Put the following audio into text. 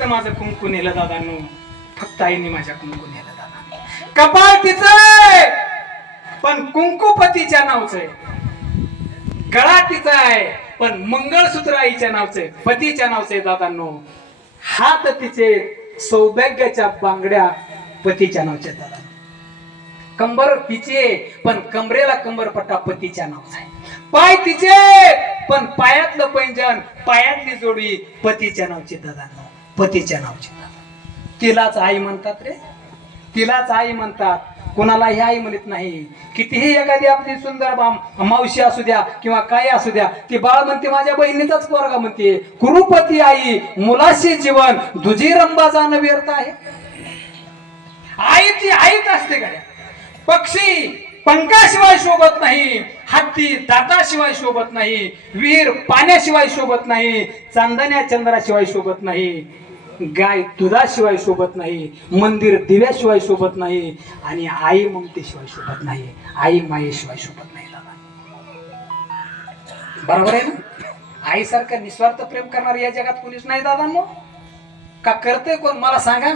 फक्त माझं कुंकू नेलं दादांनो, फक्त आईने माझ्या कुंकू नेलं दादा. कपाळ तिचं पण कुंकुपतीच्या नावचं आहे, गळा तिचा आहे पण मंगळसूत्र आईच्या नावचं आहे, पतीच्या नावचं आहे दादांनो. हात तिचे सौभाग्याच्या बांगड्या पतीच्या नावच्या दादा. कंबर तिचे पण कमरेला कंबरपट्टा पतीच्या नावचा आहे. पाय तिचे पण पायातलं पैंजण, पायातली जोडी पतीच्या नावची दादा, पतीच्या नावची दादा. तिलाच आई म्हणतात रे, तिलाच आई म्हणतात, कोणालाही आई म्हणत नाही. कितीही एखादी आपली सुंदर मावशी असू द्या किंवा काय असू द्या, ती बाळ म्हणते माझ्या बहिणीचाच पोरगा म्हणते. कुरुपती आई मुलाशी जीवन दुजी रंबा जाणं व्यर्थ आहे. आई ती आईच असते गड्या. पक्षी पंखाशिवाय शोभत नाही, हत्ती दाताशिवाय शोभत नाही, वीर पाण्याशिवाय शोभत नाही, चांदण्या चंद्राशिवाय शोभत नाही, गाय दुधाशिवाय शोभत नाही, मंदिर दिव्याशिवाय शोभत नाही, आणि आई ममतेशिवाय शोभत नाही, आई मायेशिवाय शोभत नाही दादा. बरोबर आहे ना? आईसारखं निस्वार्थ प्रेम करणार या जगात कोणीच नाही दादांनो. का करते कोण मला सांगा?